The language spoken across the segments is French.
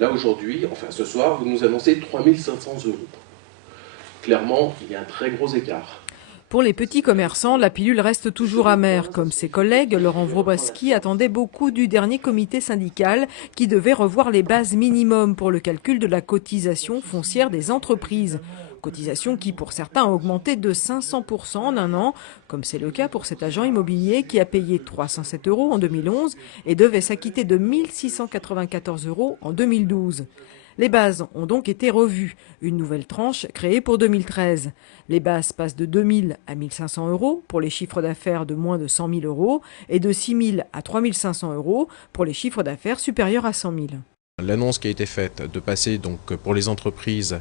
Là aujourd'hui, enfin ce soir, vous nous annoncez 3 500 €. Clairement, il y a un très gros écart. Pour les petits commerçants, la pilule reste toujours amère. Comme ses collègues, Laurent Wroblewski attendait beaucoup du dernier comité syndical qui devait revoir les bases minimums pour le calcul de la cotisation foncière des entreprises. Cotisation qui, pour certains, a augmenté de 500% en un an, comme c'est le cas pour cet agent immobilier qui a payé 307 € en 2011 et devait s'acquitter de 1 694 € en 2012. Les bases ont donc été revues. Une nouvelle tranche créée pour 2013. Les bases passent de 2 000 à 1 500 € pour les chiffres d'affaires de moins de 100 000 € et de 6 000 à 3 500 € pour les chiffres d'affaires supérieurs à 100 000. L'annonce qui a été faite de passer donc pour les entreprises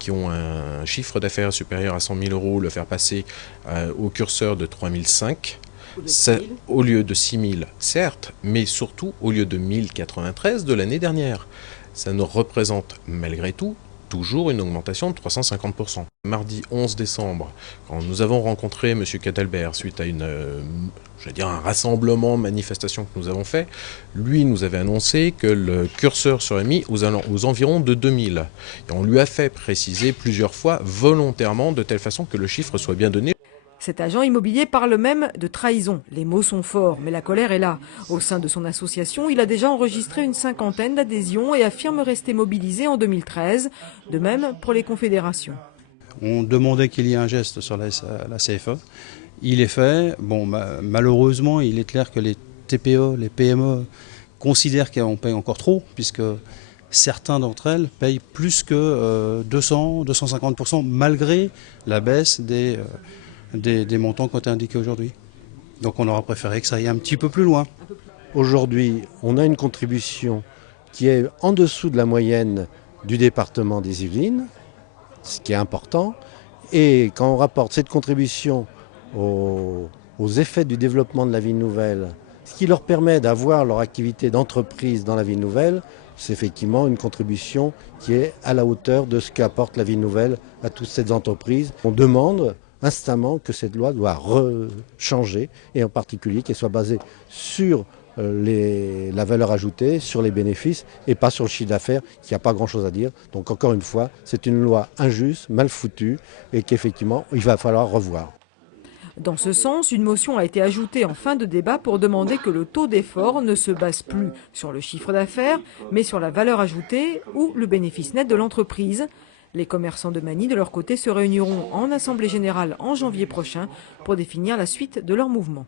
qui ont un chiffre d'affaires supérieur à 100 000 €, le faire passer au curseur de 3 500 au lieu de 6 000, certes, mais surtout au lieu de 1 093 de l'année dernière. Ça nous représente malgré tout toujours une augmentation de 350%. Mardi 11 décembre, quand nous avons rencontré M. Cadalbert suite à un rassemblement, manifestation que nous avons fait, lui nous avait annoncé que le curseur serait mis aux environs de 2000. Et on lui a fait préciser plusieurs fois volontairement de telle façon que le chiffre soit bien donné. Cet agent immobilier parle même de trahison. Les mots sont forts, mais la colère est là. Au sein de son association, il a déjà enregistré une 50aine d'adhésions et affirme rester mobilisé en 2013. De même pour les confédérations. On demandait qu'il y ait un geste sur la CFE. Il est fait. Bon, malheureusement, il est clair que les TPE, les PME considèrent qu'on paye encore trop, puisque certains d'entre elles payent plus que 200-250% malgré la baisse des montants qui ont été indiqués aujourd'hui. Donc on aura préféré que ça aille un petit peu plus loin. Aujourd'hui, on a une contribution qui est en dessous de la moyenne du département des Yvelines, ce qui est important. Et quand on rapporte cette contribution aux effets du développement de la ville nouvelle, ce qui leur permet d'avoir leur activité d'entreprise dans la ville nouvelle, c'est effectivement une contribution qui est à la hauteur de ce qu'apporte la ville nouvelle à toutes ces entreprises. On demande instamment que cette loi doit changer, et en particulier qu'elle soit basée sur la valeur ajoutée, sur les bénéfices et pas sur le chiffre d'affaires, qui n'a pas grand-chose à dire. Donc encore une fois, c'est une loi injuste, mal foutue et qu'effectivement, il va falloir revoir. Dans ce sens, une motion a été ajoutée en fin de débat pour demander que le taux d'effort ne se base plus sur le chiffre d'affaires, mais sur la valeur ajoutée ou le bénéfice net de l'entreprise. Les commerçants de Magny, de leur côté, se réuniront en assemblée générale en janvier prochain pour définir la suite de leur mouvement.